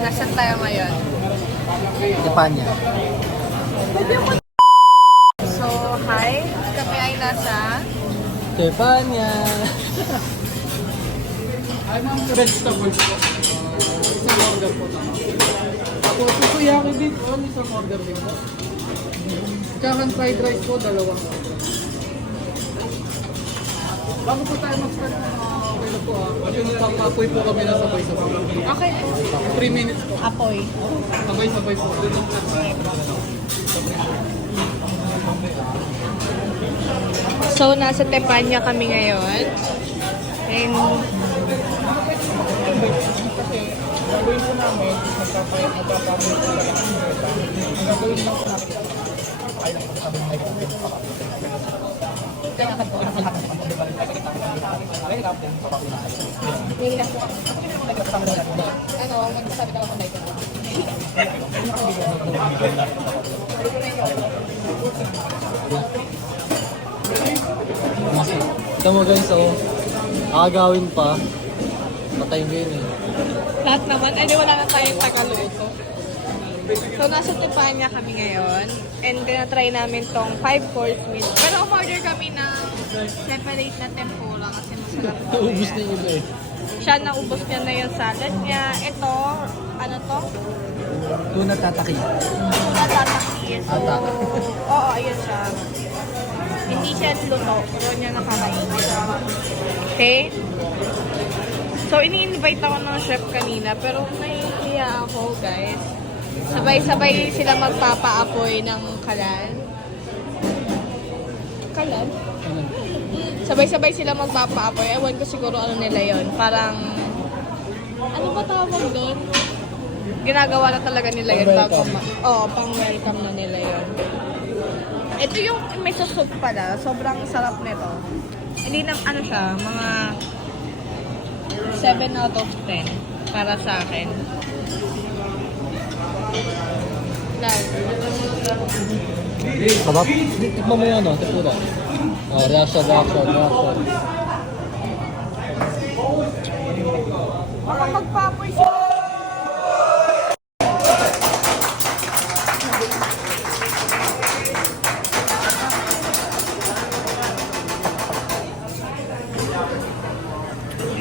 Nasaan tayo ngayon? Japanya. So, hi. Kami ay nasa... Japanya. Ay, ma'am, vegetables po. Isang order po tama. Ako, susuyaki din po. Isang order din po. Tsaka fried rice po, dalawang order. Bago po tayo mag-start okay na po kasi magpapapoy po kami na sabay-sabay. Okay po. 3 minutes po. Apoy. Sabay-sabay po. So, nasa Tepanya kami ngayon. And, Kasi gagawin po namin, magpapapoy po kami. Gagawin lang po namin. Ay lang po sabi ng may tubig. ano, magsasabi ka lang kung dito. Ito mo guys, oh. Agawin pa. Patay mo yun eh. Lahat naman, wala na tayong tagaluto. So, nasa Tepanya kami ngayon. And tinatry namin tong 5-course meal. Pero umorder kami ng separate na tempura kasi masarap po. Ubus na yun eh. Siya, naubos niya na yung salad niya. Ito, ano to? Tuna tataki. Tuna tataki. So, Ata. oo, ayun siya. Hindi siya luto, pero niya nakakain. Okay? So, ini-invite ako ng chef kanina, pero nahihiya ako, guys. Sabay-sabay sila magpapaapoy ng kalan. Kalan? Sabay-sabay sila magpapaapoy. Ewan ko siguro ano nila yon. Parang, ano ba tawag doon? Ginagawa na talaga nila yun bago pang-welcome na nila yun. Ito yung may soup pala. Sobrang sarap nito. Hindi na, ano siya, mga 7 out of 10 para sa akin. Sarap. Tikman mo yun, oh. Tikman. Oh, reaction. Baka magpapoy siya.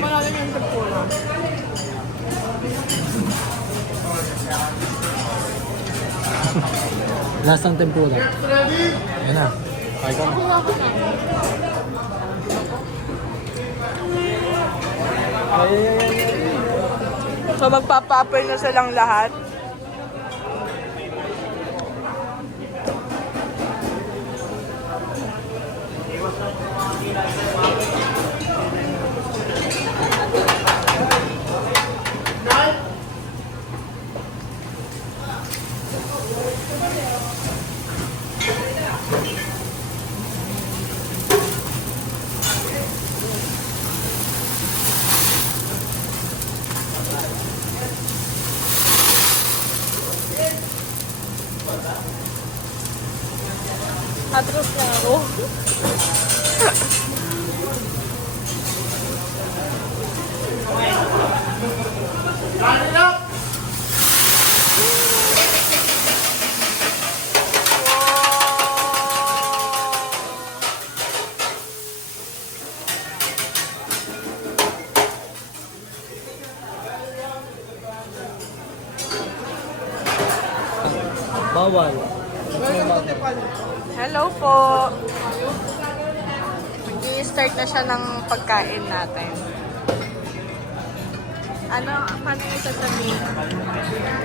Malalim yung tempura. Lasang tempura. Yan na. Kaya ka na. Kuha ko na. So magpapapoy na silang lahat. Atros na ako. Bawal. Hello po. I-start na siya ng pagkain natin. Ano, paano yung sasabihin?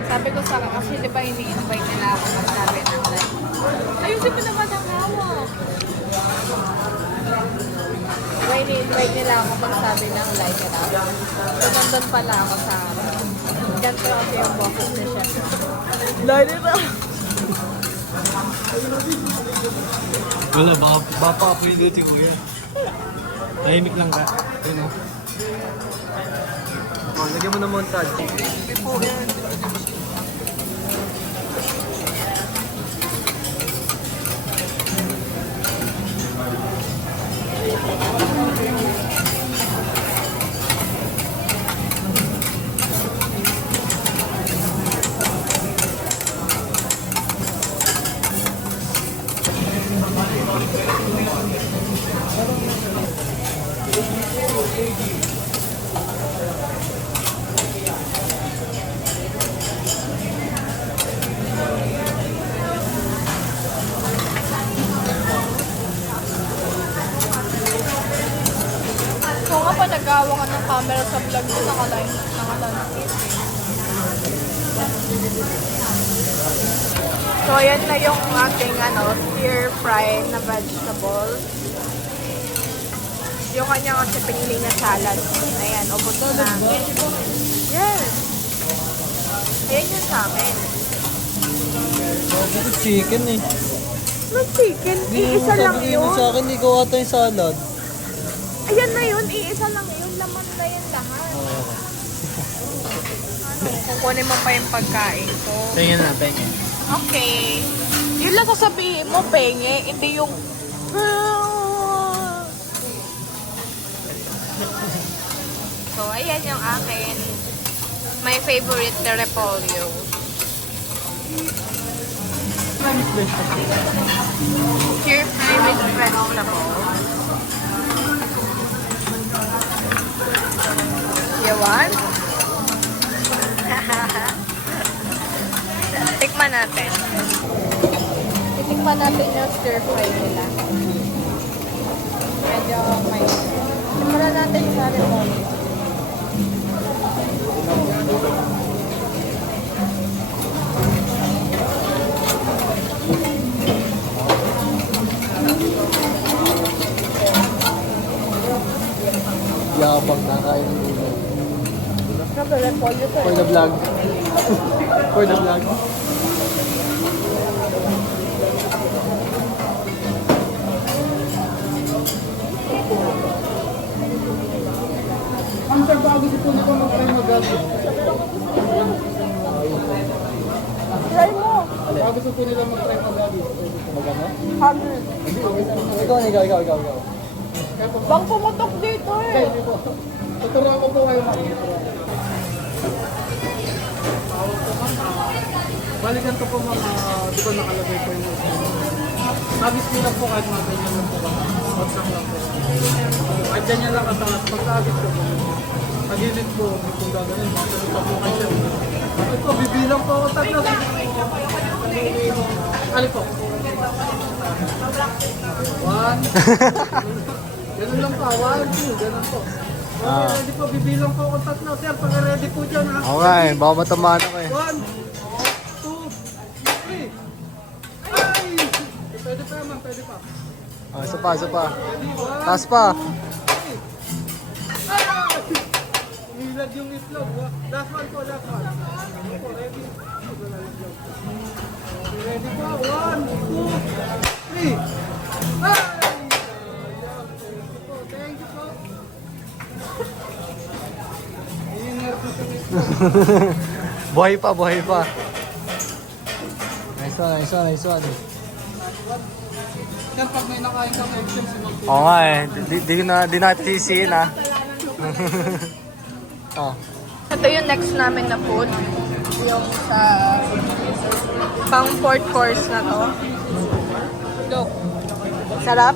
Sabi ko sa kasi di ba ini-invite nila ako magsabi ng like, ayusin ko naman ang hawak. Di ba ini-invite nila ako magsabi ng like it up? So, nandun pala ako sa ganito kasi yung boses na siya. Like it up! Wala, baka apelido si Kuya. Tahimik lang ka. Yun o. Oh, lagyan mo ng montage. Hindi po yan. camera sa vlog mo, naka-landscape eh. So, ayan na yung ating stir fry na vegetables. Yung kanya kasi pinili na salad. Ayan, ubos na. Yes! Ayan yung sa akin. Sabi ko chicken eh. May chicken, iisa lang yun. Sa akin, hindi ko ata yung salad. Ayan na yun, iisa lang yun. Laman na yan lahat. Kukunin mo pa yung pagkain ko. Tingnan na, penge. Okay. Yun lang sasabihin mo, penge. Hindi yung... So, ayan yung akin. My favorite na repolyo. Stir fry with vegetables. You want? Tikman natin. Titikman natin yung stir fry nila. Medyo may... Tikman natin sa repolyo. Yabang na kain nila. Sabi, repolyo to For the vlog. For the vlog. Ang trabaho gusto po nito mag-try mag-gabi. Try mo. Bago gusto po nila mag-try mag-gabi. Magano? Hammer. Ikaw. Bang pumutok dito eh. Tuturuan ko po kayo ma'am. Balikan ko po ma'am, di ba nakalagay po yung sabis nila po kahit mga ganyan lang po ba? WhatsApp lang po. Kahit ganyan lang katalas, pag-sabis ko po. Pag-init po, kung gagawin, masunod pa po kayo. Ito, bibilang po ako tatlo. Ali po. 1. Ganun lang pa, 1, 2, ganun po. Okay, ready po, bibilang po ako tatlo. Sir, pag-ready po dyan ha. Okay, baka matamaan ako eh. 1, 2, 3. Ay! Pwede pa naman, pwede pa. Isa pa. Ready, 1, Taas pa. 2, 3. Ay! Nilad yung itlog. Last one po, last one. Ano po, ready? Okay, ready po, 1, 2, 3. Ay! Thank you po. Buhay pa. Nice one. Yan, pag may nakain kang action, si Mag- Oo nga eh. Di natin sisihin ah. Oh. Ito yung next namin na food. Yung sa pang fourth course na to. Look.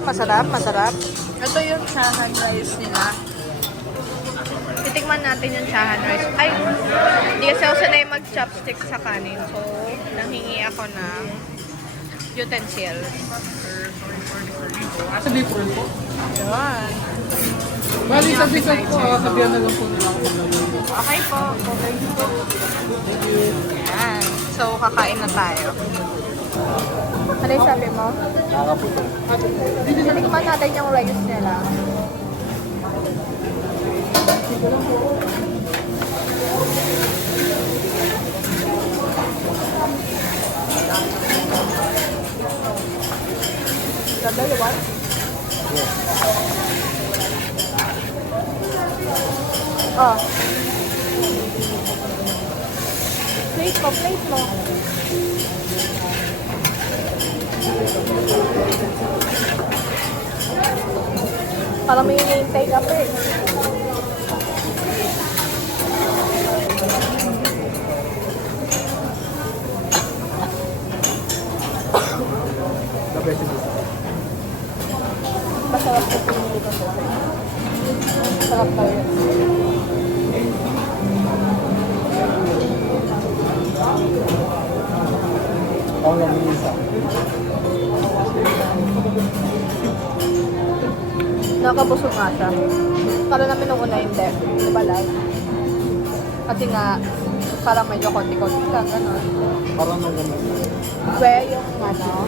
Masarap. Ito yung chahan rice nila. Titikman natin yung chahan rice. Ay, hindi kasi ako sanay mag-chopstick sa kanin. So, nanghingi ako ng utensil. Asa different po? Yan. Bali, sabi-sabi po, sabihan na lang po nila ako. Okay po. Thank you po. Yan. So, kakain na tayo. Ano yung sabi mo? Nakakaputo. Titikman natin yung rice nila. Ganda yung what? Oh. Plate mo. Parang may hinihintay ka pa eh. Masarap sa pinili ko. Masarap tayo. Ako lang isa. Nakabusog nga siya. Para namin nung una hindi. Di ba lang? Kasi nga, parang medyo konti-konti ka, gano'n. Parang nung gano'n. Kwe, yung ano.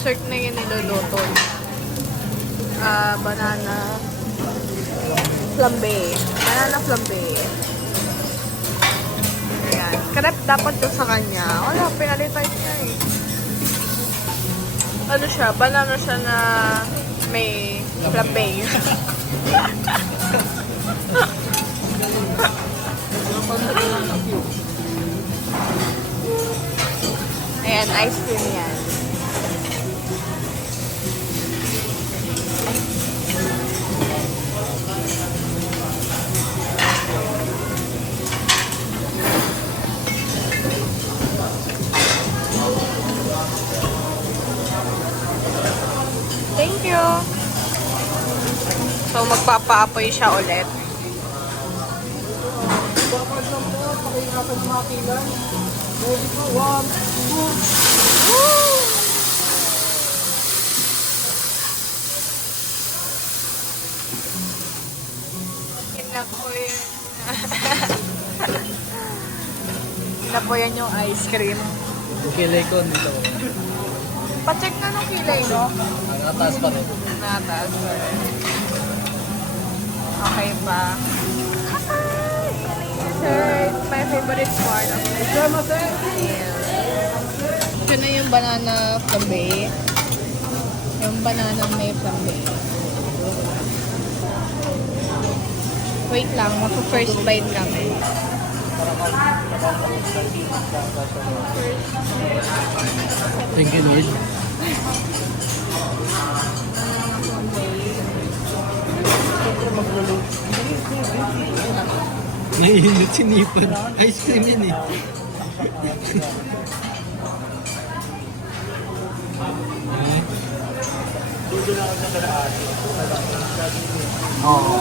Dessert na yun niluluto. Banana flambe. Banana flambe. Ayan. Crepe dapat doon sa kanya. Wala, pinalitan niya eh. Ano siya? Banana siya na may flambe. Ayan, ice cream yan. Thank you. So, magpapaapoy siya ulit. Bakit lang po, pakingatan sa makilan. Ready po, 1, 2. Woo! Yun na po yun. Yun na po yan yung ice cream. Yung kilay ko dito. Pa-check na nung kilay, no? Nakataas pa rin. Nataas pa rin. Okay pa. Dessert. My favorite part of the meal. Ito na yung banana flambe. Yung banana may flambe. Wait lang, mag-first bite kami. Thank you, Lord. Naiinit sinipan. Ice cream yun eh. Oo.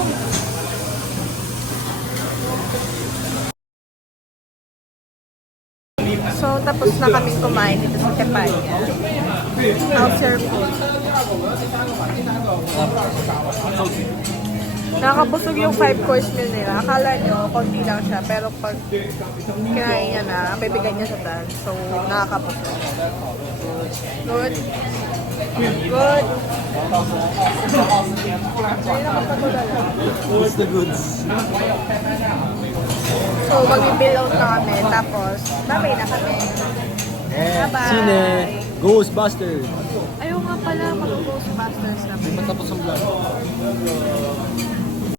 So, tapos na kaming kumain dito sa Tepanya. How's your food? Nakakabusog yung 5-course meal nila. Akala nyo, konti lang siya. Pero pag kinain niya na, bibigyan niya sa tan. So, nakakabusog. Good. Good. What's the goods? So, mag-bill out na kami. Tapos, babay na kami. Bye-bye. Sine. Ghostbusters. Ayaw nga pala, mag-Ghostbusters na. Di matapos ang vlog.